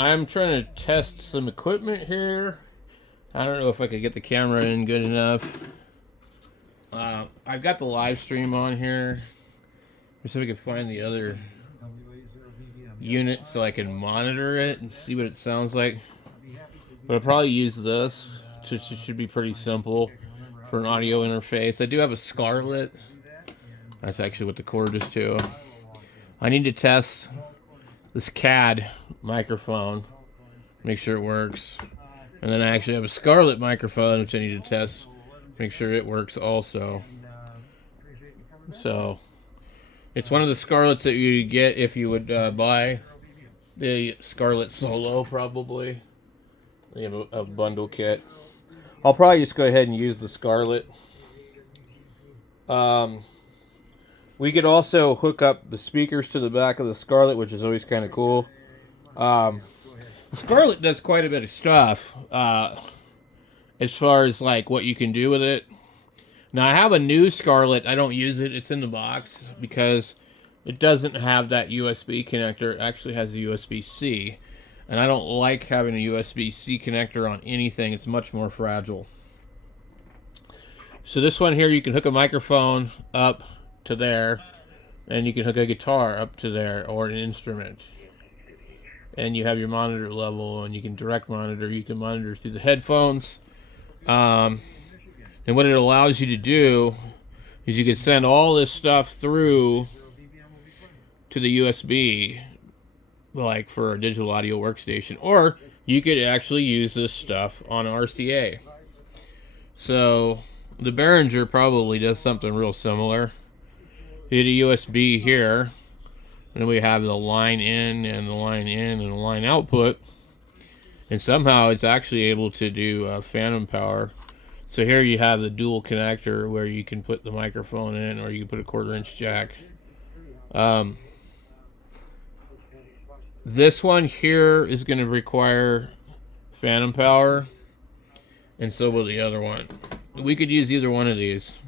I'm trying to test some equipment here. I don't know if I could get the camera in good enough. I've got the live stream on here. Let's see if we can find the other unit so I can monitor it and see what it sounds like. But I'll probably use this. It should be pretty simple for an audio interface. I do have a Scarlett. That's actually what the cord is to. I need to test this CAD microphone, make sure it works. And then I actually have a Scarlett microphone, which I need to test, make sure it works also. So, it's one of the Scarletts that you get if you would buy the Scarlett Solo, probably. They have a bundle kit. I'll probably just go ahead and use the Scarlett. We could also hook up the speakers to the back of the Scarlett, which is always kind of cool. The Scarlett does quite a bit of stuff as far as like what you can do with it. Now I have a new Scarlett. I don't use it. It's in the box because it doesn't have that USB connector. It actually has a USB-C. And I don't like having a USB-C connector on anything. It's much more fragile. So this one here, you can hook a microphone up to there, and you can hook a guitar up to there, or an instrument. And you have your monitor level, and you can direct monitor. You can monitor through the headphones. And what it allows you to do is you can send all this stuff through to the USB, like for a digital audio workstation, or you could actually use this stuff on RCA. So the Behringer probably does something real similar. You get a USB here, and we have the line in and the line in and the line output, and somehow it's actually able to do phantom power. So here you have the dual connector where you can put the microphone in, or you can put a 1/4-inch jack. This one here is going to require phantom power, and so will the other one. We could use either one of these.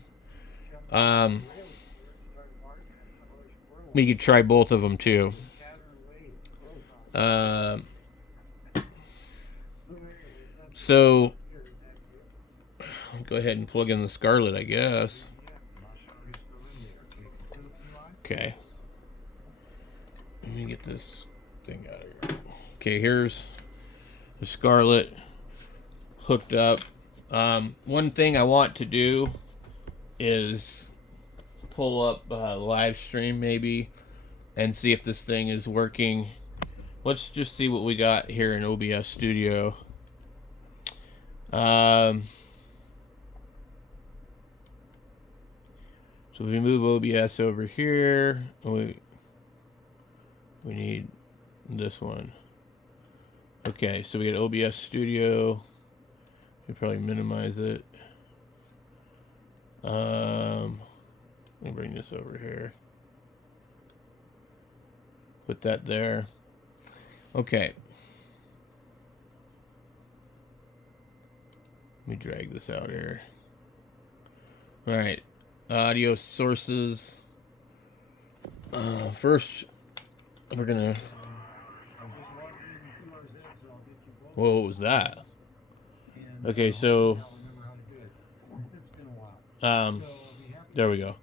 We could try both of them too. So go ahead and plug in the Scarlett, I guess. Okay. Let me get this thing out of here. Okay, here's the Scarlett hooked up. One thing I want to do is pull up live stream maybe and see if this thing is working. Let's just see what we got here in OBS Studio. So we move OBS over here. We need this one. Okay, so we get OBS Studio. We probably minimize it. Let me bring this over here. Put that there. Okay. Let me drag this out here. All right. Audio sources. First, we're gonna. Whoa, what was that? Okay, so there we go.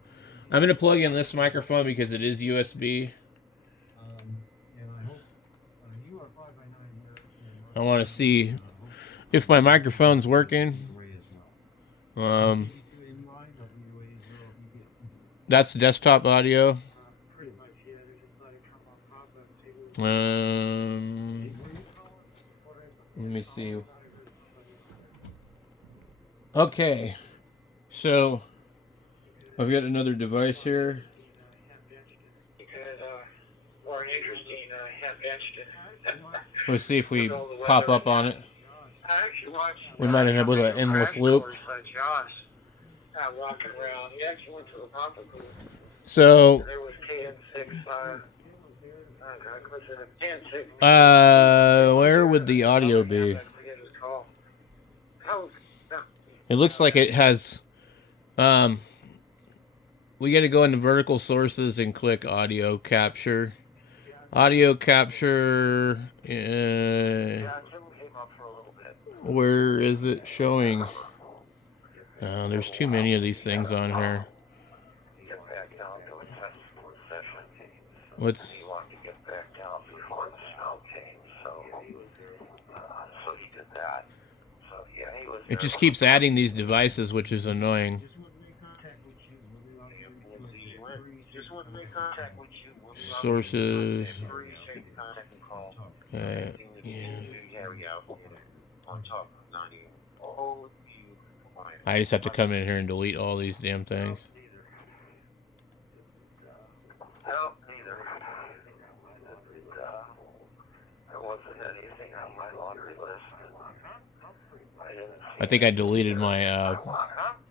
I'm gonna plug in this microphone because it is USB. I want to see if my microphone's working. That's desktop audio. Let me see. Okay, so I've got another device here. Let's see if we pop up on it. We might end up with an endless loop. So, where would the audio be? It looks like it has, we got to go into vertical sources and click audio capture. Audio capture, Where is it showing? There's too many of these things on here. Get back down to a testable session. What's... He wanted to get back down before the snow came, so he did that. So yeah, he was It there. just keeps adding these devices, which is annoying. Just want to make contact with you. Sources. Appreciate the contact and call. Yeah. Here we go. On top of 90. Oh, you. I just have to come in here and delete all these damn things. No, neither. There wasn't anything on my laundry list. I think I deleted my I'm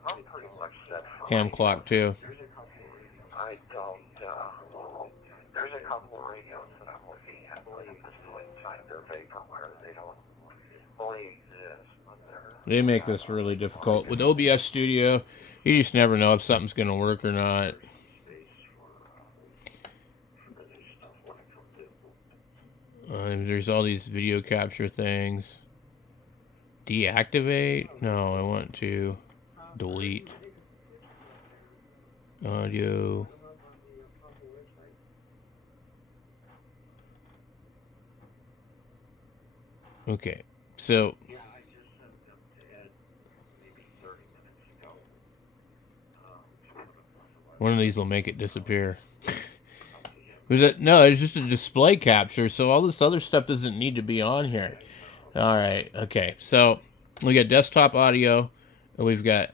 pretty much set for ham clock too. I don't, there's a couple of radios that I'm looking at, but at this point in time, they're vaporware. They don't fully exist, but They make this really difficult. With OBS Studio, you just never know if something's going to work or not. There's all these video capture things. Deactivate? No, I want to delete. Audio. Okay, so one of these will make it disappear. No, it's just a display capture, so all this other stuff doesn't need to be on here. All right, okay, so we got desktop audio, and we've got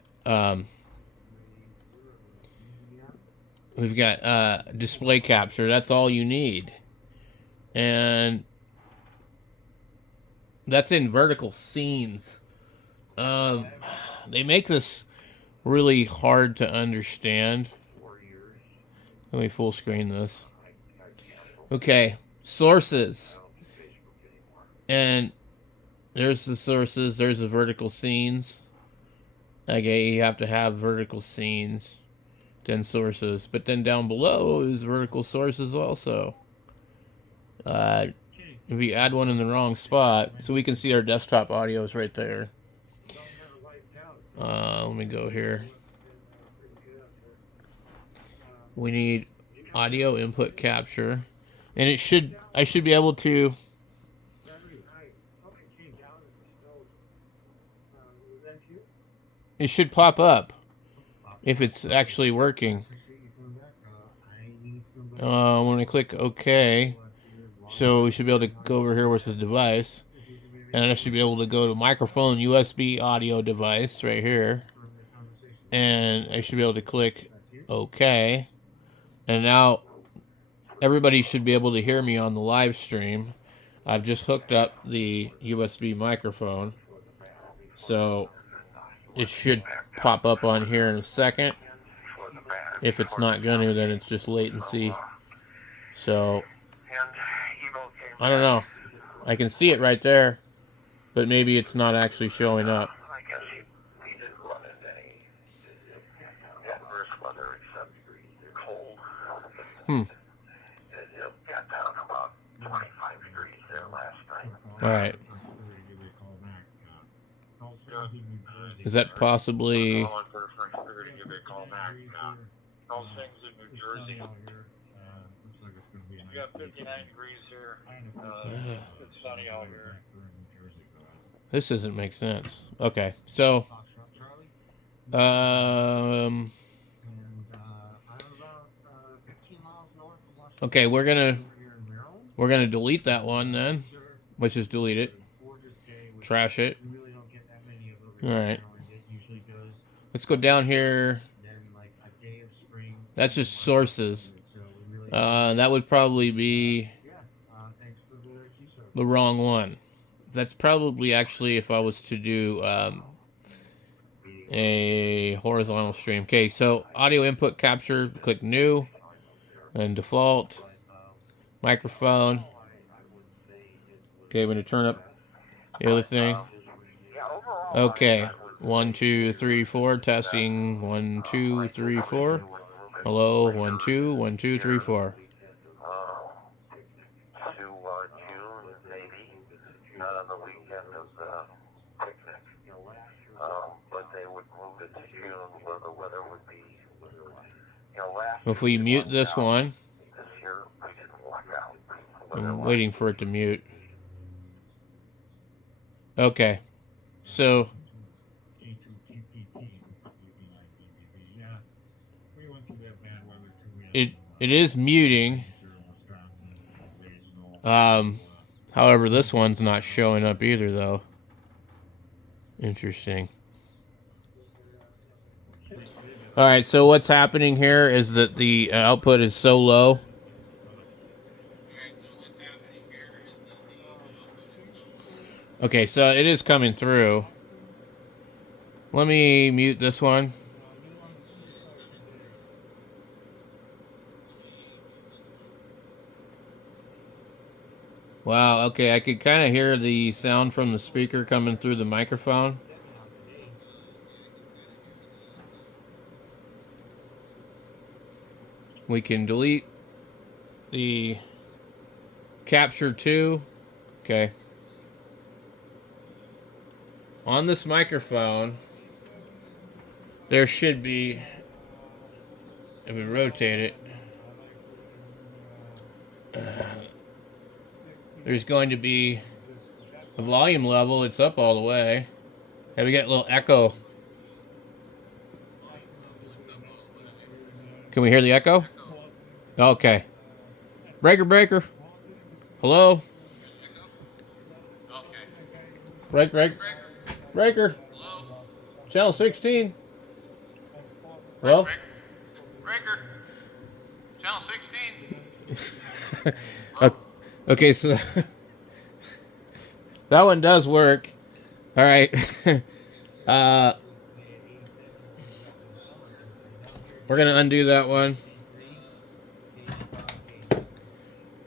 display capture. That's all you need, and that's in vertical scenes. They make this really hard to understand. Let me full screen this. Okay, sources. And there's the sources, there's the vertical scenes. Okay, you have to have vertical scenes, then sources. But then down below is vertical sources also. If we add one in the wrong spot, so we can see our desktop audio is right there. Let me go here. We need audio input capture. And I should be able to... It should pop up if it's actually working. When I click OK, so we should be able to go over here with the device, and I should be able to go to microphone USB audio device right here, and I should be able to click OK, and now everybody should be able to hear me on the live stream. I've just hooked up the USB microphone, so it should pop up on here in a second. If it's not going to, then it's just latency. So, I don't know. I can see it right there, but maybe it's not actually showing up. I guess he didn't run into any adverse weather except cold. It got down about 25 degrees there last night. All right. Is that possibly... Those things in New Jersey. You got 59 degrees here. It's sunny out here. This doesn't make sense. Okay, so... Okay, we're gonna delete that one then. Let's just delete it. Trash it. Alright. Let's go down here. That's just sources. That would probably be the wrong one. That's probably actually if I was to do a horizontal stream. Okay, so audio input capture, click new, and default, microphone. Okay, I'm going to turn up the other thing. Okay, 1, 2, 3, 4, testing, 1, 2, 3, 4. Hello, 1, 2, 1, 2, 3, 4. To June, maybe. Not on the weekend of the picnic. But they would move it to June where the weather would be. Last If year we we mute lucked this out. one, This year we didn't luck out I'm weather-wise. waiting for it to mute. Okay, so it is muting. However, this one's not showing up either, though. Interesting. All right, so what's happening here is that the output is so low. Okay, so it is coming through. Let me mute this one. Wow, okay, I could kind of hear the sound from the speaker coming through the microphone. We can delete the capture 2. Okay. On this microphone, there should be, if we rotate it, there's going to be the volume level. It's up all the way. And we get a little echo. Can we hear the echo? Okay. Breaker, breaker. Hello? Break, break. Breaker. Channel 16. Hello? Breaker. Channel 16. Okay, so that one does work. All right. We're going to undo that one.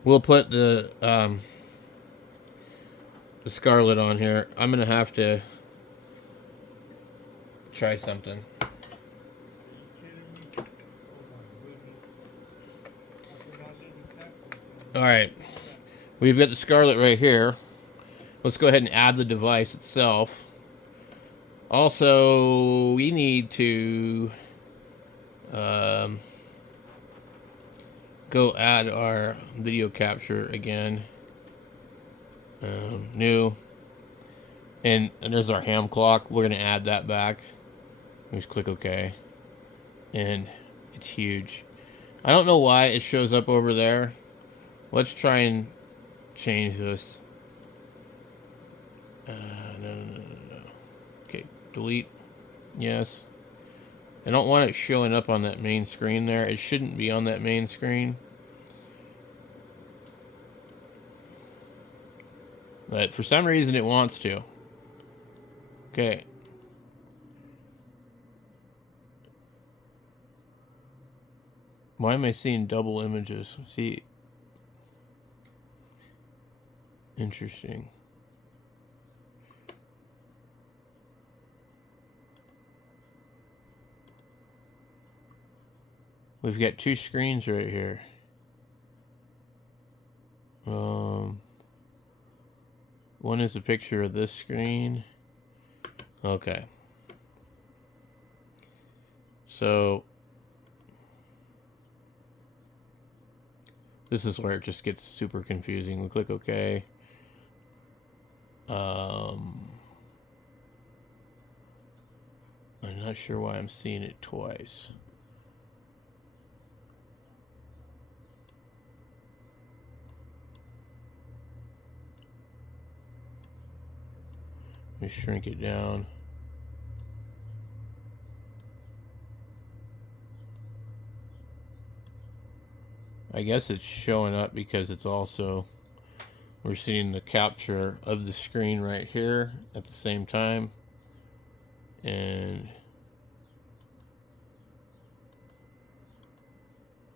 We'll put the Scarlet on here. I'm going to have to try something. All right. We've got the Scarlet right here. Let's go ahead and add the device itself. Also, we need to go add our video capture again. New. And there's our ham clock. We're going to add that back. Just click OK. And it's huge. I don't know why it shows up over there. Let's try and change this. No. Okay, delete. Yes. I don't want it showing up on that main screen there. It shouldn't be on that main screen. But for some reason it wants to. Okay. Why am I seeing double images? See. Interesting. We've got two screens right here. One is a picture of this screen. Okay. So this is where it just gets super confusing. We click OK. I'm not sure why I'm seeing it twice. Let me shrink it down. I guess it's showing up because it's also, we're seeing the capture of the screen right here at the same time. And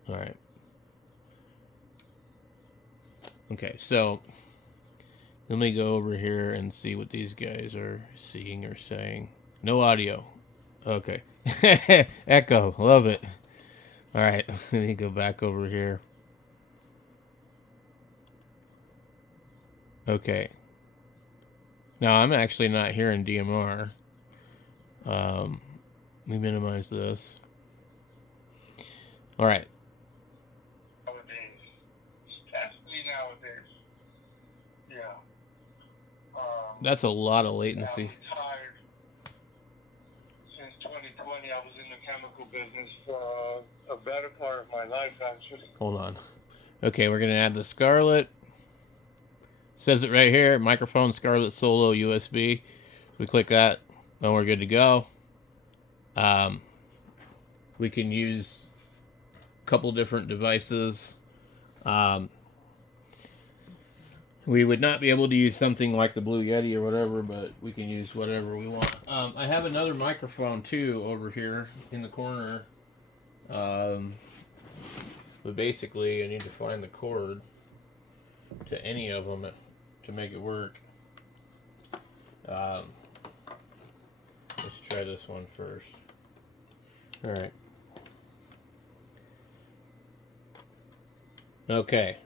all right. Okay, so let me go over here and see what these guys are seeing or saying. No audio. Okay. Echo. Love it. All right. Let me go back over here. Okay. Now I'm actually not hearing DMR. Let me minimize this. All right. Nowadays, especially nowadays. Yeah. That's a lot of latency. I'm retired since 2020. I was in the chemical business a better part of my life, actually. Hold on. Okay, we're gonna add the Scarlett. Says it right here, microphone Scarlett Solo USB. We click that, then we're good to go. We can use a couple different devices. We would not be able to use something like the Blue Yeti or whatever, but we can use whatever we want. I have another microphone too over here in the corner. But basically, I need to find the cord to any of them to make it work. Let's try this one first. All right. Okay.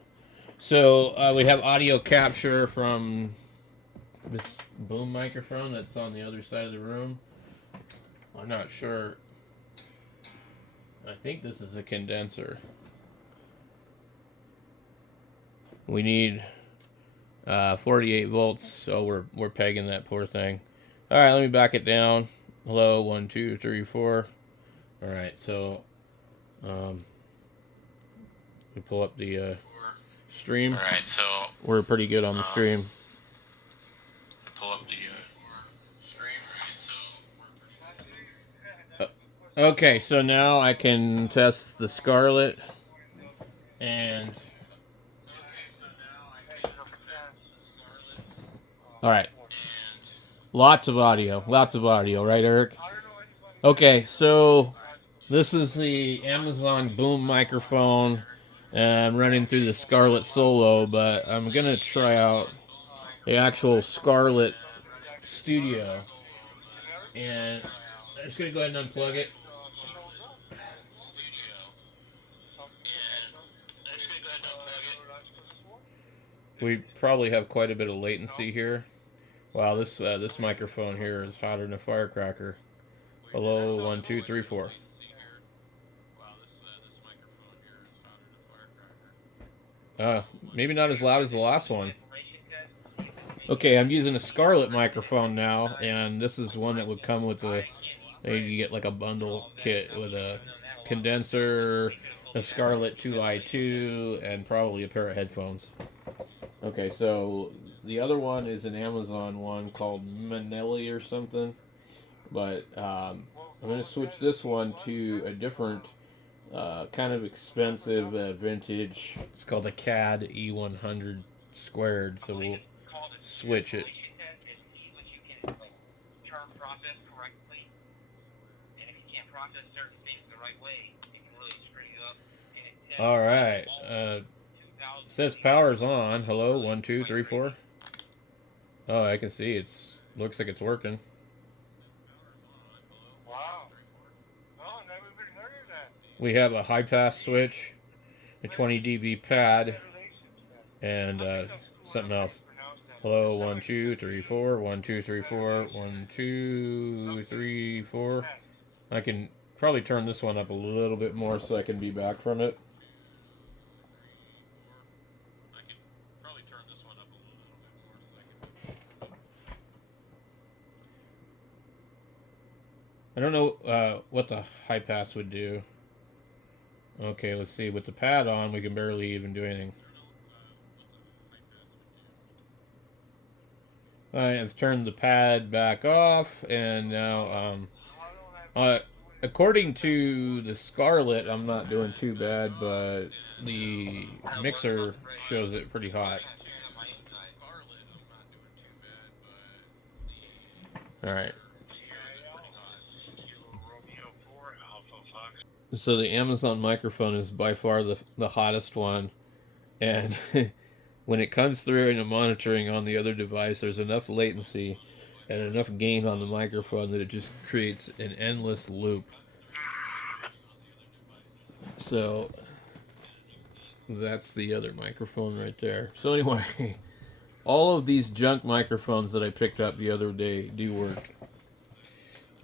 So we have audio capture from this boom microphone that's on the other side of the room. I'm not sure. I think this is a condenser. We need 48 volts, so we're pegging that poor thing. All right, let me back it down. Hello, 1, 2, 3, 4. All right, so we pull up the stream. All right, so We're pretty good on the stream. pull up the stream. Right, so Okay, so now I can test the Scarlett and. All right. Lots of audio, right, Eric? Okay, so this is the Amazon Boom microphone, and I'm running through the Scarlett Solo, but I'm gonna try out the actual Scarlett Studio, and I'm just gonna go ahead and unplug it. We probably have quite a bit of latency here. Wow, this microphone here is hotter than a firecracker. Hello, 1, 2, 3, 4. Maybe not as loud as the last one. Okay, I'm using a Scarlett microphone now, and this is one that would come with you get like a bundle kit with a condenser, a Scarlett 2i2, and probably a pair of headphones. Okay, so the other one is an Amazon one called Manelli or something, but I'm going to switch this one to a different kind of expensive vintage. It's called a CAD E100 squared, so we'll switch it. All right. Says power's on. Hello, 1, 2, 3, 4. Oh, I can see looks like it's working. Wow. Oh, never even heard of that. We have a high pass switch, a 20 dB pad, and something else. Hello, 1, 2, 3, 4. 1, 2, 3, 4. 1, 2, 3, 4. I can probably turn this one up a little bit more so I can be back from it. I don't know what the high pass would do. Okay, let's see. With the pad on, we can barely even do anything. I have turned the pad back off, and now, according to the Scarlett, I'm not doing too bad, but the mixer shows it pretty hot. All right. So the Amazon microphone is by far the hottest one, and when it comes through into monitoring on the other device, there's enough latency and enough gain on the microphone that it just creates an endless loop. So that's the other microphone right there. So anyway, all of these junk microphones that I picked up the other day do work.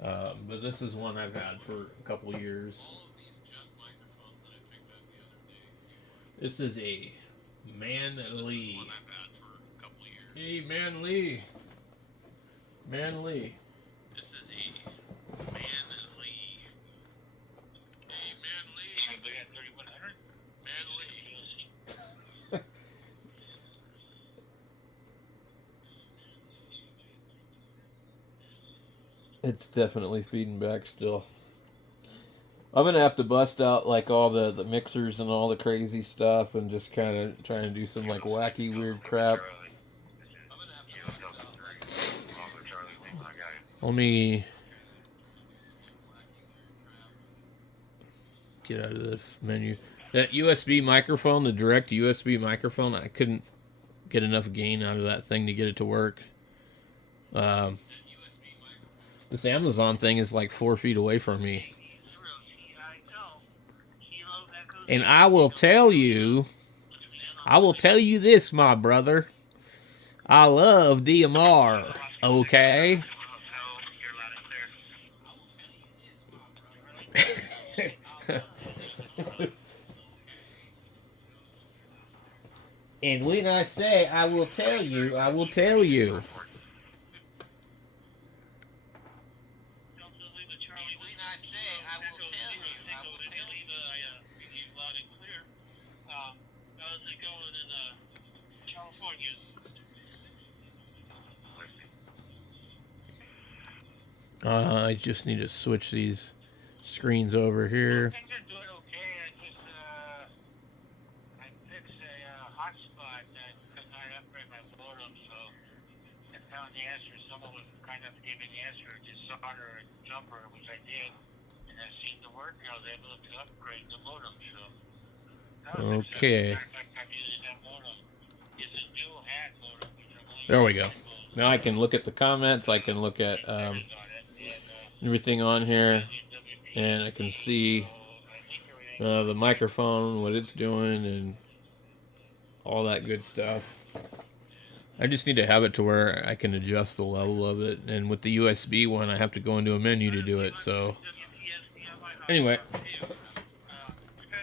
But this is one I've had for a couple years. This is a Manly. Hey, Manly. Manly. This is a Manly. Hey, Manly. Manly. It's definitely feeding back still. I'm gonna have to bust out like all the mixers and all the crazy stuff and just kind of try and do some like wacky weird crap. Let me get out of this menu. That USB microphone, the direct USB microphone, I couldn't get enough gain out of that thing to get it to work. This Amazon thing is like 4 feet away from me. And I will tell you this, my brother. I love DMR, okay? And when I say I will tell you, I will tell you. I just need to switch these screens over here. I think they're doing okay. I fixed a hotspot that could not upgrade my modem, so I found the answer. Someone was kind enough to give me the answer to solder a jumper, which I did, and it seemed to work. I was able to upgrade the modem, so that was Okay. in fact, I'm using that modem. It's a dual hat modem, which I'm only There we go. Now I can look at the comments. I can look at everything on here, and I can see the microphone, what it's doing, and all that good stuff. I just need to have it to where I can adjust the level of it, and with the USB one, I have to go into a menu to do it. So, anyway,